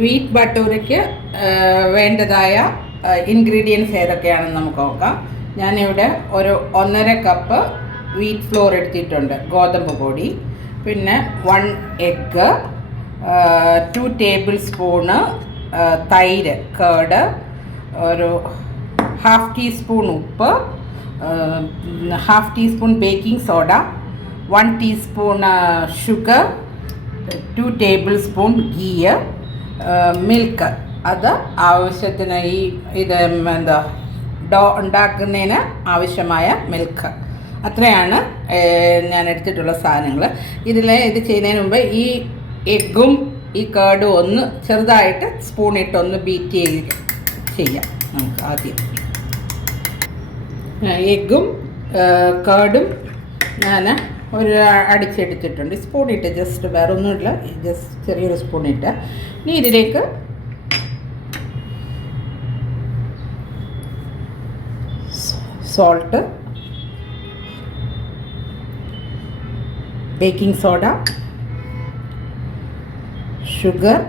Wheat ബട്ടൂരയ്ക്ക് വേണ്ടതായ ingredients ഏതൊക്കെയാണെന്ന് നമുക്ക് നോക്കാം. ഞാനിവിടെ ഒരു 1.5 കപ്പ് വീറ്റ് ഫ്ലോർ എടുത്തിട്ടുണ്ട്, ഗോതമ്പ് പൊടി. പിന്നെ 1 എഗ്ഗ്, 2 ടേബിൾ സ്പൂണ് തൈര് കേട്, ഒരു 1/2 ടീസ്പൂൺ ഉപ്പ്, 1/2 teaspoon baking soda, 1 teaspoon sugar, 2 table spoon ghee, milk. അത് ആവശ്യത്തിന് ഇത് ഡോ ഉണ്ടാക്കുന്നതിന് ആവശ്യമായ മിൽക്ക്. അത്രയാണ് ഞാൻ എടുത്തിട്ടുള്ള സാധനങ്ങൾ. ഇത് ചെയ്യുന്നതിന് മുമ്പ് ഈ എഗ്ഗും ഈ കേർഡും ഒന്ന് ചെറുതായിട്ട് സ്പൂണിട്ടൊന്ന് ബീറ്റ് ചെയ്യാം. നമുക്ക് ആദ്യം എഗ്ഗും കേർഡും ഞാൻ ഒരു അടിച്ചെടുത്തിട്ടുണ്ട്. സ്പൂണിട്ട് ജസ്റ്റ് വേറെ ഒന്നുമില്ല, ജസ്റ്റ് ചെറിയൊരു സ്പൂണിട്ട്. ഇനി ഇതിലേക്ക് salt, baking soda, sugar,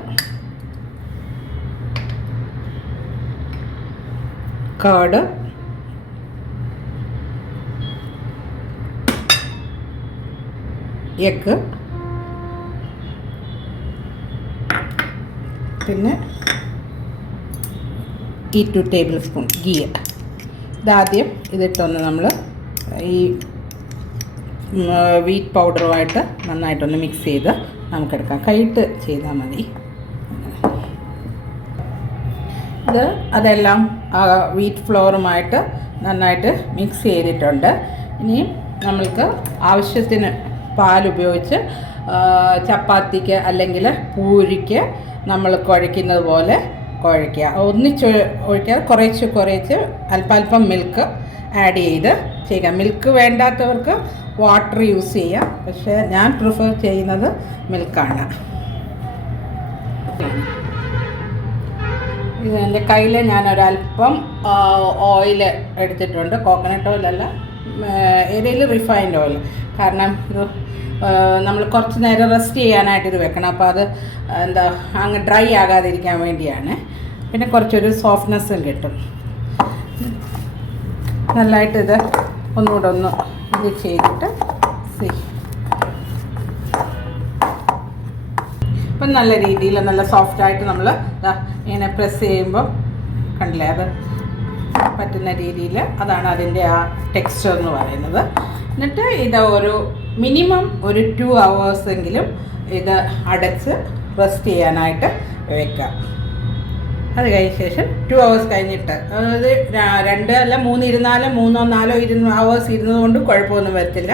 curd, egg, പിന്നെ 2 ടേബിൾ സ്പൂൺ ഗീ. ഇതാദ്യം ഇതിട്ടൊന്ന് നമ്മൾ ഈ വീറ്റ് പൗഡറുമായിട്ട് നന്നായിട്ടൊന്ന് മിക്സ് ചെയ്ത് നമുക്കെടുക്കാം. കൈയിട്ട് ചെയ്താൽ മതി. അതെല്ലാം വീറ്റ് ഫ്ലോറുമായിട്ട് നന്നായിട്ട് മിക്സ് ചെയ്തിട്ടുണ്ട്. ഇനി നമ്മൾക്ക് ആവശ്യത്തിന് പാലുപയോഗിച്ച് ചപ്പാത്തിക്ക് അല്ലെങ്കിൽ പൂരിക്ക് നമ്മൾ കുഴയ്ക്കുന്നത് പോലെ കുഴയ്ക്കുക. ഒന്നിച്ച് ഒഴിക്കാതെ കുറേച്ച് അല്പം മിൽക്ക് ആഡ് ചെയ്ത് ചെയ്യാം. മിൽക്ക് വേണ്ടാത്തവർക്ക് വാട്ടർ യൂസ് ചെയ്യാം, പക്ഷേ ഞാൻ പ്രിഫർ ചെയ്യുന്നത് മിൽക്കാണ്. എൻ്റെ കയ്യിൽ ഞാനൊരല്പം ഓയിൽ എടുത്തിട്ടുണ്ട്. കോക്കനട്ട് ഓയിലല്ല, ഏതെങ്കിലും റിഫൈൻഡ് ഓയിൽ. കാരണം ഇത് നമ്മൾ കുറച്ച് നേരം റെസ്റ്റ് ചെയ്യാനായിട്ട് ഇത് വെക്കണം. അപ്പോൾ അത് അങ്ങ് ഡ്രൈ ആകാതിരിക്കാൻ വേണ്ടിയാണ്. പിന്നെ കുറച്ചൊരു സോഫ്റ്റ്നെസ്സും കിട്ടും. നല്ലതായിട്ട് ഇത് ഒന്നുകൂടെ ഇത് ചെയ്തിട്ട് ഇപ്പം നല്ല രീതിയിൽ നല്ല സോഫ്റ്റായിട്ട് നമ്മൾ ഇങ്ങനെ പ്രസ് ചെയ്യുമ്പോൾ കണ്ടില്ലേ, അത് പറ്റുന്ന രീതിയിൽ. അതാണ് അതിൻ്റെ ആ ടെക്സ്ചർ എന്ന് പറയുന്നത്. എന്നിട്ട് ഇത് മിനിമം ഒരു 2 hours ഇത് അടച്ച് റെസ്റ്റ് ചെയ്യാനായിട്ട് വെക്കുക. അത് കഴിഞ്ഞ ശേഷം 2 hours കഴിഞ്ഞിട്ട്, അതായത് 2 അല്ല 3 ഇരുന്നാലും 3-4 hours ഇരുന്നതുകൊണ്ട് കുഴപ്പമൊന്നും വരത്തില്ല.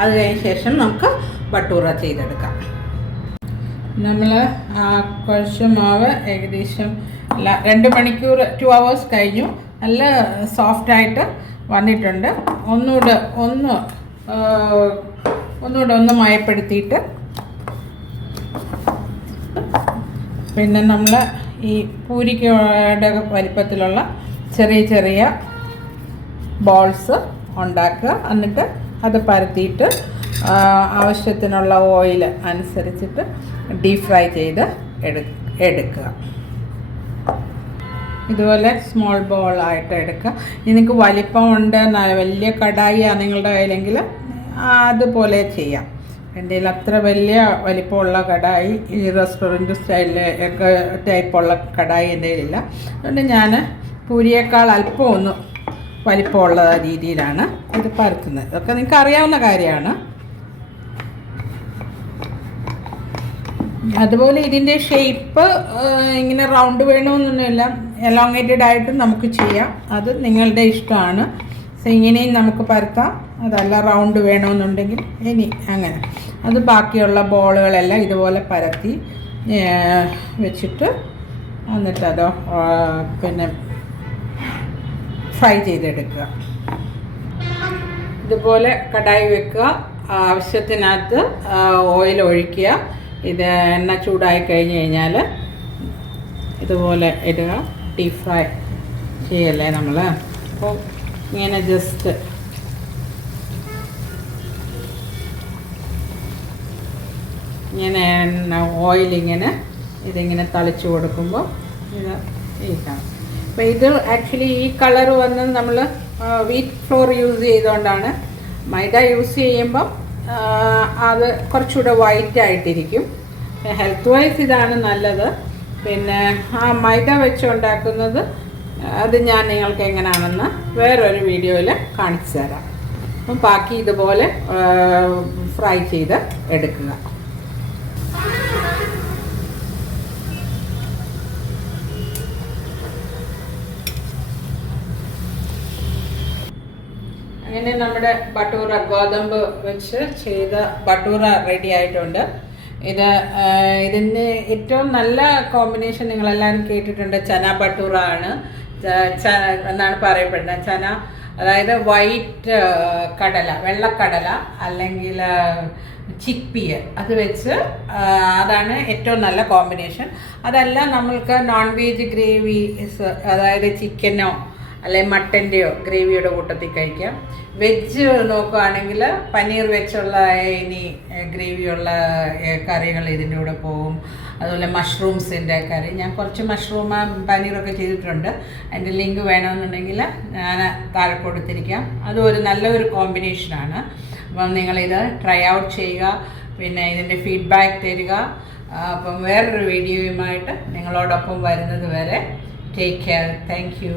അത് കഴിഞ്ഞ ശേഷം നമുക്ക് ബട്ടൂറ ചെയ്തെടുക്കാം. നമ്മൾ ആ കുഴച്ച മാവ് ഏകദേശം 2 മണിക്കൂർ 2 hours കഴിഞ്ഞു. നല്ല സോഫ്റ്റായിട്ട് വന്നിട്ടുണ്ട്. ഒന്നുകൂടെ ഒന്ന് മയപ്പെടുത്തിയിട്ട് പിന്നെ നമ്മൾ ഈ പൂരിക്കയുടെ വലിപ്പത്തിലുള്ള ചെറിയ ബോൾസ് ഉണ്ടാക്കുക. എന്നിട്ട് അത് പരത്തിയിട്ട് ആവശ്യത്തിനുള്ള ഓയിൽ അനുസരിച്ചിട്ട് ഡീപ് ഫ്രൈ ചെയ്ത് എടുക്കുക. ഇതുപോലെ സ്മോൾ ബോളായിട്ട് എടുക്കുക. നിങ്ങൾക്ക് വലിപ്പമുണ്ട്, വലിയ കടായിയാണ് നിങ്ങളുടെ കയ്യിലെങ്കിൽ അതുപോലെ ചെയ്യാം. എൻ്റെ കയ്യിൽ അത്ര വലിയ വലിപ്പമുള്ള കടായി, ഈ റെസ്റ്റോറൻറ്റ് സ്റ്റൈലിലെ ഒക്കെ ടൈപ്പുള്ള കടായി എൻ്റെ കയ്യിലില്ല. അതുകൊണ്ട് ഞാൻ പൂരിയേക്കാൾ അല്പം ഒന്ന് വലിപ്പമുള്ള രീതിയിലാണ് ഇത് പരത്തുന്നത്. ഇതൊക്കെ നിങ്ങൾക്ക് അറിയാവുന്ന കാര്യമാണ്. അതുപോലെ ഇതിൻ്റെ ഷേപ്പ് ഇങ്ങനെ റൗണ്ട് വേണമെന്നൊന്നുമില്ല, എലോങ്ങേറ്റഡ് ആയിട്ടും നമുക്ക് ചെയ്യാം. അത് നിങ്ങളുടെ ഇഷ്ടമാണ്. സോ ഇങ്ങനെയും നമുക്ക് പരത്താം. അതല്ല റൗണ്ട് വേണമെന്നുണ്ടെങ്കിൽ അങ്ങനെ. അത് ബാക്കിയുള്ള ബോളുകളെല്ലാം ഇതുപോലെ പരത്തി വെച്ചിട്ട് എന്നിട്ടത് പിന്നെ ഫ്രൈ ചെയ്തെടുക്കുക. ഇതുപോലെ കടായി വെക്കുക, ആവശ്യത്തിനകത്ത് ഓയിൽ ഒഴിക്കുക. ഇത് എണ്ണ ചൂടായി കഴിഞ്ഞ് കഴിഞ്ഞാൽ ഇതുപോലെ ഇടുക. ഡീപ് ഫ്രൈ ചെയ്യല്ലേ നമ്മൾ. അപ്പോൾ ഇങ്ങനെ ജസ്റ്റ് ഇങ്ങനെ ഓയിലിങ്ങനെ ഇതിങ്ങനെ തളിച്ച് കൊടുക്കുമ്പോൾ ഇത് ഇരിക്കണം. അപ്പോൾ ഇത് ആക്ച്വലി ഈ കളർ വന്ന് നമ്മൾ വീറ്റ് ഫ്ലോർ യൂസ് ചെയ്തുകൊണ്ടാണ്. മൈദ യൂസ് ചെയ്യുമ്പം അത് കുറച്ചുകൂടെ വൈറ്റ് ആയിട്ടിരിക്കും. ഹെൽത്ത് വൈസ് ഇതാണ് നല്ലത്. പിന്നെ ആ മൈദ വെച്ചുണ്ടാക്കുന്നത് അത് ഞാൻ നിങ്ങൾക്ക് എങ്ങനെയാണെന്ന് വേറൊരു വീഡിയോയിൽ കാണിച്ചു തരാം. അപ്പം ബാക്കി ഇതുപോലെ ഫ്രൈ ചെയ്ത് എടുക്കുക. അങ്ങനെ നമ്മുടെ ബട്ടൂറ ഗോതമ്പ് വെച്ച് ചെയ്ത ബട്ടൂറ റെഡി ആയിട്ടുണ്ട്. ഇതിന് ഏറ്റവും നല്ല കോമ്പിനേഷൻ നിങ്ങളെല്ലാവരും കേട്ടിട്ടുണ്ട്, ചന ബട്ടൂറ ആണ് എന്നാണ് പറയപ്പെടുന്നത്. ചന അതായത് വൈറ്റ് കടല, വെള്ളക്കടല അല്ലെങ്കിൽ ചിക്പിയ അത് വെച്ച് അതാണ് ഏറ്റവും നല്ല കോമ്പിനേഷൻ. അതല്ല നമ്മൾക്ക് നോൺ വെജ് ഗ്രേവി, അതായത് ചിക്കനോ അല്ലെങ്കിൽ മട്ടൻ്റെയോ ഗ്രേവിയുടെ കൂട്ടത്തിൽ കഴിക്കാം. വെജ് നോക്കുകയാണെങ്കിൽ പനീർ വെച്ചുള്ള ഇനി ഗ്രേവിയുള്ള കറികൾ ഇതിൻ്റെ കൂടെ പോകും. അതുപോലെ മഷ്റൂംസിൻ്റെ കറി, ഞാൻ കുറച്ച് മഷ്റൂം പനീറൊക്കെ ചെയ്തിട്ടുണ്ട്. അതിൻ്റെ ലിങ്ക് വേണമെന്നുണ്ടെങ്കിൽ ഞാൻ താഴെ കൊടുത്തിരിക്കാം. അതും ഒരു നല്ലൊരു കോമ്പിനേഷനാണ്. അപ്പം നിങ്ങളിത് ട്രൈ ഔട്ട് ചെയ്യുക, പിന്നെ ഇതിൻ്റെ ഫീഡ്ബാക്ക് തരിക. അപ്പം വേറൊരു വീഡിയോയുമായിട്ട് നിങ്ങളോടൊപ്പം വരുന്നത് വരെ ടേക്ക് കെയർ. Thank you.